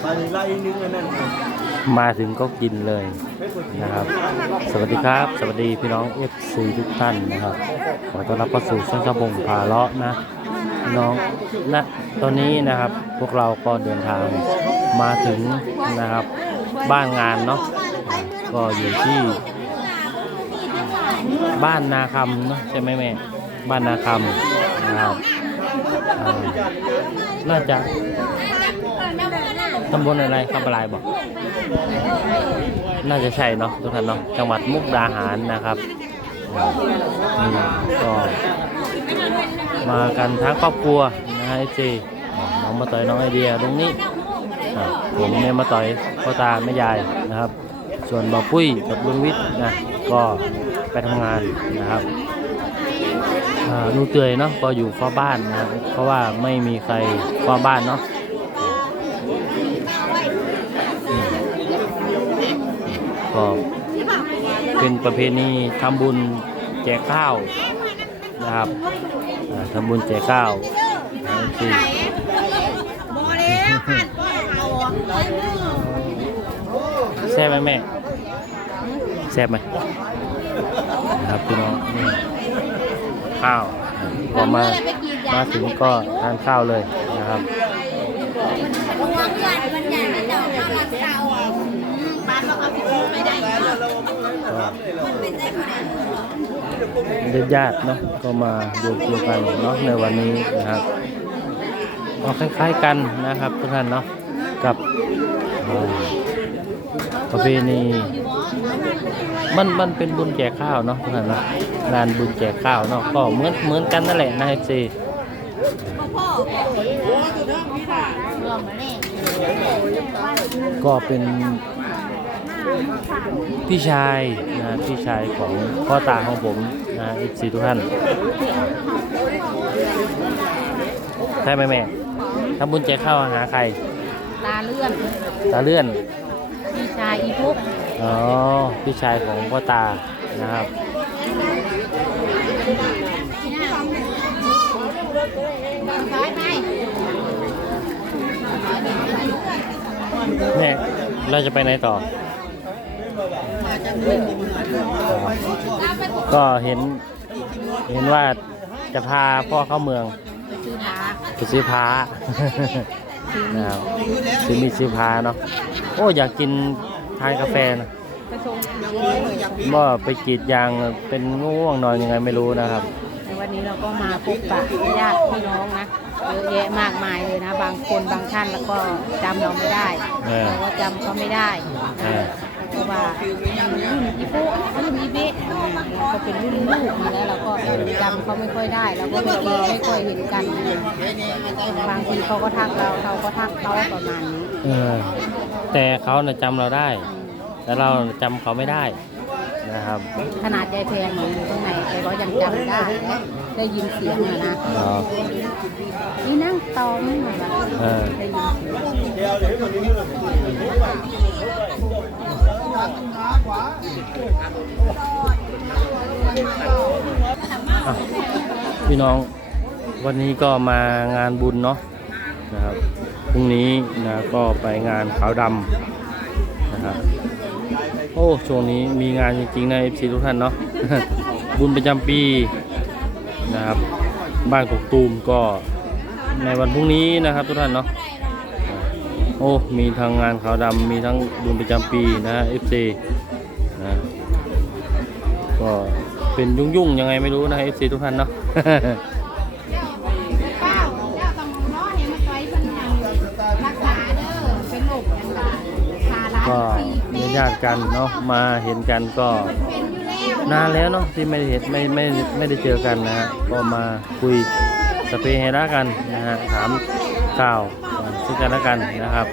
ไปไล่นึงอันนั้นมาถึงก็กินเลยนะครับ สวัสดีครับ สวัสดีพี่น้อง FC ทุกท่านนะครับ ขอต้อนรับเข้าสู่ช่องชาบงพาเลาะนะพี่น้องณตอนนี้นะครับพวกเราก็เดินทางมาถึงนะครับบ้านงานเนาะก็อยู่ที่ บ้านนาคำเนาะใช่ไหมแม่บ้านนาคำนะครับ น่าจะตำบลอะไรข้าวปลายบอก น่าจะใช่เนาะทุกท่านเนาะ จังหวัดมุกดาหารนะครับก็มากันทั้งครอบครัวนะฮะจีน้องมาต่อยน้องไอเดียตรงนี้ ผมเนี่ยมาต่อยพ่อตาแม่ยายนะครับ ส่วนบ่าปุ้ยกับลุงวิทย์นะก็ไปทำงานนะครับ ลุงเตยเนาะก็อยู่เฝ้าบ้านนะครับเพราะว่าไม่มีใครเฝ้าบ้านเนาะก็เป็นประเพณีทำบุญแจกข้าวนะครับอ่าทำบุญแจกข้าวที่แซ่บไหมแม่แซ่บไหมนะครับพี่น้องนี่ ข้าวพอมามาถึงก็ทานข้าวเลยนะครับก็ญาติๆเนาะก็มาดูเกี่ยวกันเนาะในวันนี้นะครับก็คล้ายๆกันนะครับทุกท่านเนาะกับเอ่อประเพณี มันมันเป็นบุญแจกข้าวเนาะทุกท่านเนาะงานบุญแจกข้าวเนาะก็เหมือนเหมือนกันนั่นแหละนะเอฟซีก็เป็นพี่ชายนะพี่ชายของพ่อตาของผมนะเอฟซีทุกท่านใช่ไหมแม่ทำบุญแจกข้าวหาใคร ตาเลื่อน ตาเลื่อน พี่ชายอีพุก อ๋อ พี่ชายของพ่อตานะครับซ้ายเราจะไปไหนต่อ ก็เห็น เห็นว่าจะพาพ่อเข้าเมืองซื้อพาไปซื้อพานะครับซื้อมีซื้อพาเนาะ โอ้ อยากกิน ทานกาแฟนะกระชงว่าไปกรีดยางเป็นง่วงนอนยังไงไม่รู้นะครับในวันนี้เราก็มาพบปะญาติพี่น้องนะเยอะแยะมากมายเลยนะ บางคนบางท่านแล้วก็จำเราไม่ได้เออเราก็จำเขาไม่ได้เออเพราะว่ารุ่นอีพุกรุ่นอีเบะเขาเป็นรุ่นลูกอยู่แล้วเราก็จำเขาไม่ค่อยได้เราก็ไม่เคยไม่ค่อยเห็นกันนะบางทีเขาก็ทักเราเราก็ทักเขาประมาณนี้เออ แต่เขาน่ะจำเราได้ แต่เราจำเขาไม่ได้นะครับ ขนาดยายแพงหนูอยู่ข้างในแต่ก็ยังจำได้ได้ยินเสียงอะนะอ๋อ นี่นั่งตอมเหมือนแบบเออ ได้ยินเสียงอะพี่น้องวันนี้ก็มางานบุญเนาะนะครับพ รุ่งนี้นะก็ไปงานขาวดำนะครับโอ้ช่วงนี้มีงานจริงๆนะเอฟซีทุกท่านเนาะบุญประจำปีนะครับบ้านกกตูมก็ในวันพรุ่งนี้นะครับทุกท่านเนาะโอ้มีทั้งงานขาวดำมีทั้งบุญประจำปีนะเอฟซีนะก็เป็นยุ่งๆยังไงไม่รู้นะเอฟซีทุกท่านเนาะ ก็สี่เป็นญาติกันเนาะมาเห็นกันก็นอยู่แล้วนานแล้วเนาะที่ไม่ได้เห็นไม่ไม่ไม่ได้เจอกันนะฮะก็มาคุยสเปเฮระกันนะฮะถามข่าวซึ่งกันและกันนะครับ